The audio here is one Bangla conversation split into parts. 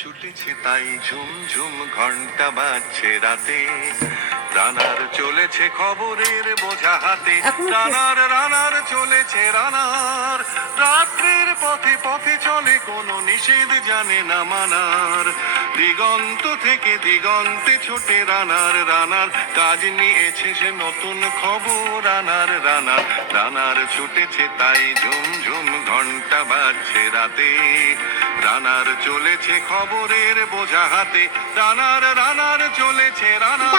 ছুটেছে তাই ঝুমঝুম ঘন্টা বাজছে রাতে, রানার চলেছে খবরের বোঝা হাতে। রানার রানার চলেছে রানার, রাত্রির পথে পথে চলে কোনো নিষেধ জানে না মানার। দিগন্ত থেকে দিগন্তে ছোটে রানার, রানার কাজ নিয়েছে সে নতুন খবর। রানার রানার রানার ছুটেছে তাই ঝুমঝুম ঘন্টা বাজছে রাতে, রানার চলেছে খবরের বোঝা হাতে। রানার রানার চলেছে রানার,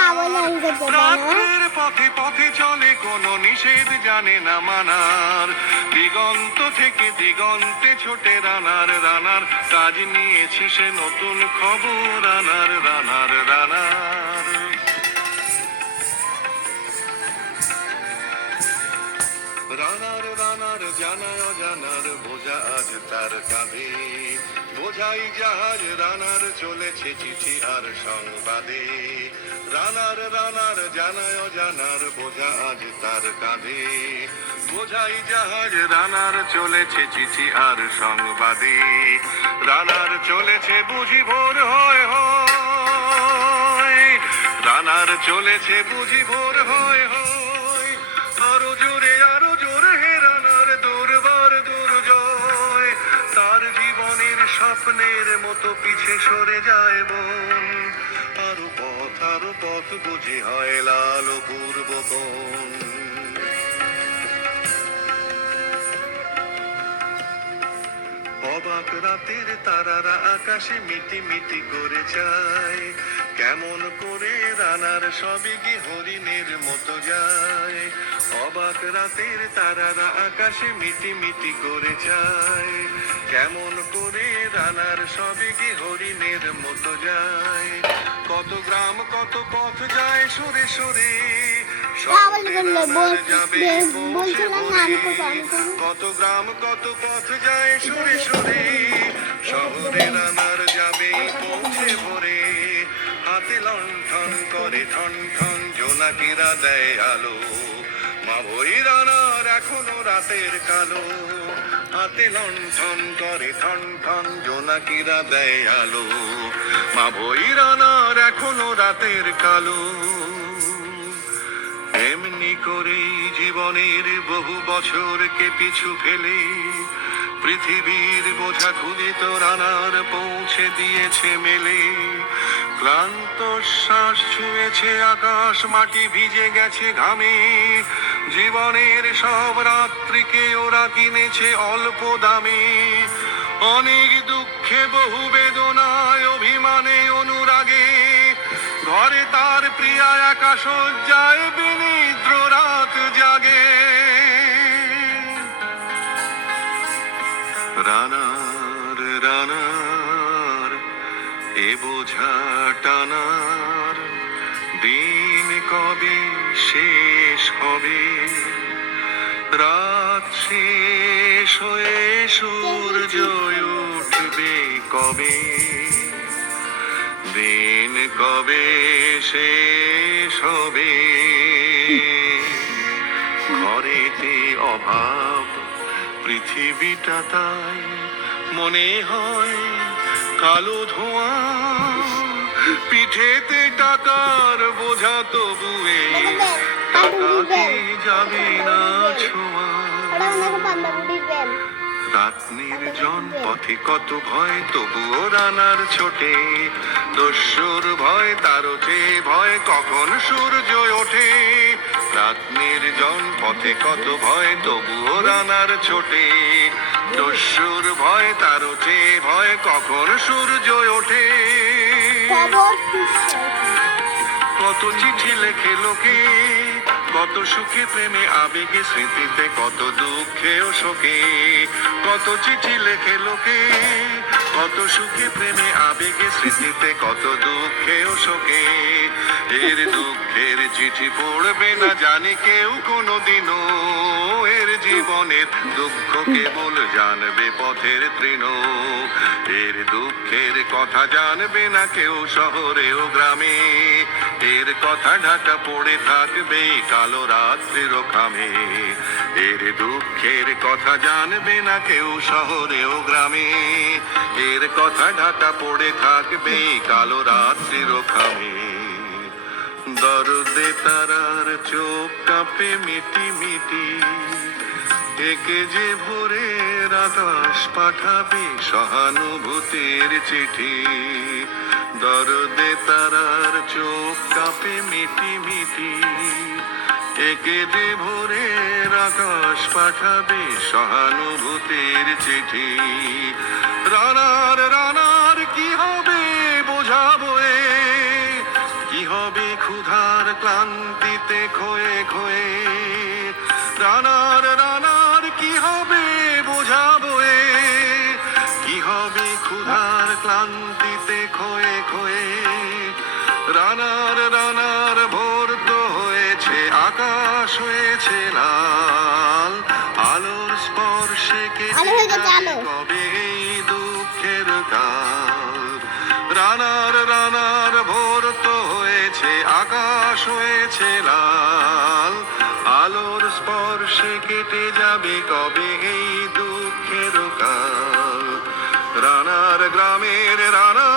রাত্রির পথে পথে চলে কোনো নিষেধ জানে না মানার। দিগন্ত থেকে দিগন্তে ছোটে রানার, রানার কাজ নিয়েছে সে নতুন খবর। রানার রানার রানার রানার রানার জানায় অজানার বোঝা আজ তার কাঁধে। বোঝাই জাহাজ রানার চলেছে চিঠি আর সংবাদে। রানার রানার জানায় অজানার বোঝা আজ তার কাঁধে। বোঝাই জাহাজ রানার চলেছে চিঠি আর সংবাদে। রানার চলেছে বুঝি ভোর হয় হয়, রানার চলেছে বুঝি ভোর হয় হয়। আরো জোরে আরো জোরে হে রানার দুর্বার দুর্জয়। তার জীবনের স্বপ্নের মতো পিছে সরে যায় মন। আরো পথ বুঝি হয় লাল পূর্ব কোণ। অবাক রাতের তারারা আকাশে মিটি মিটি করে যায়। কেমন করে রানার সবে কি হরিণের মতো যায়। অবাক রাতের তারারা আকাশে মিটি মিটি করে যায়। কেমন করে রানার সবে কি হরিণের মতো যায়। কত গ্রাম কত পথ যায় সরে সরে, কত গ্রাম কত পথ যায় সরে সরে। শহরে রানার যাবে পৌঁছে ভরে, হাতে লণ্ঠন করে ঠন ঠন জোনাকিরা দেয় আলো। মা বই রানার এখনো রাতের কালো, হাতে লণ্ঠন করে ঠন ঠন জোনাকিরা দেয় আলো। মা বই রানার এখনো রাতের কালো। এমনি করেই জীবনের বহু বছরকে পিছু ফেলে পৃথিবীর বোঝা ক্ষুদিত রানার পৌঁছে দিয়েছে মেলে। ক্লান্ত শ্বাস ছুঁয়েছে আকাশ, মাটি ভিজে গেছে ঘামে। জীবনের সব রাত্রিকে ওরা কিনেছে অল্প দামে। অনেক দুঃখে বহু বেদনায় অভিমানে অনুরাগে, ঘরে তার প্রিয়া একা শয্যায় বিনিদ্র রাত জাগে। রানার রানার এ বোঝা টানার দিন কবে শেষ হবে। রাত শেষ হয়ে সূর্য উঠবে কবে। দিন কবে শেষ হবে। ঘরেতে অভাব পৃথিবীটা তাই মনে হয় কালো ধোঁয়া। পিঠেতে টাকার বোঝা তবুয়ে টাকাতে যাবে না ছোঁয়া। রাত নির্জন পথে কত ভয় তবুও রানার ছোটে। দস্যুর ভয় তারও চেয়ে ভয় কখন সূর্য ওঠে। রাত নির্জন পথে কত ভয় তবুও রানার ছোটে। দস্যুর ভয় তারও চেয়ে ভয় কখন সূর্য ওঠে। কত চিঠি লেখে লোকে, কত সুখে প্রেমে আবেগে স্মৃতিতে, কত দুঃখে ও শোকে। কত চিঠি লেখে লোকে, কত সুখে প্রেমে আবেগে স্মৃতিতে, কত দুঃখে ও শোকে। এর দুঃখের চিঠি পড়বে না জানি কেউ কোনোদিনও। এর জীবনের দুঃখ কেবল জানবে পথের তৃণ। এর দুঃখের কথা জানবে না কেউ শহরে ও গ্রামে। এর কথা ঢাকা পড়ে থাকবে কালো রাত্রির খামে। এর দুঃখের কথা জানবে না কেউ শহরেও গ্রামে, এর কথা ঢাকা পড়ে থাকবে কালো রাত্রির খামে। দরদে তারার চোখ কাঁপে মিটি মিটি, একে যে ভোরের আকাশ পাঠাবে সহানুভূতির চিঠি। দরদে তারার চোখ কাঁপে মিটি মিটি, একে যে ভোরের আকাশ পাঠাবে সহানুভূতির চিঠি। রানার রানার কি হবে বোঝাবো এ, কি হবে ক্ষুধার ক্লান্তিতে খয়ে খয়ে। রানার রানার কি হবে বোঝাবো এ, কি হবে ক্ষুধার ক্লান্তিতে খয়ে খয়ে। রানার রানার ভোর তো হয়েছে, আকাশ হয়েছে লাল, আলোর স্পর্শে কেটে যাবে কবে এই দুঃখের কাল। রানার রানার ভোর তো হয়েছে, আকাশ হয়েছে লাল, আলোর স্পর্শে কেটে যাবে কবে এই দুঃখের কাল। রানার গ্রামের রানা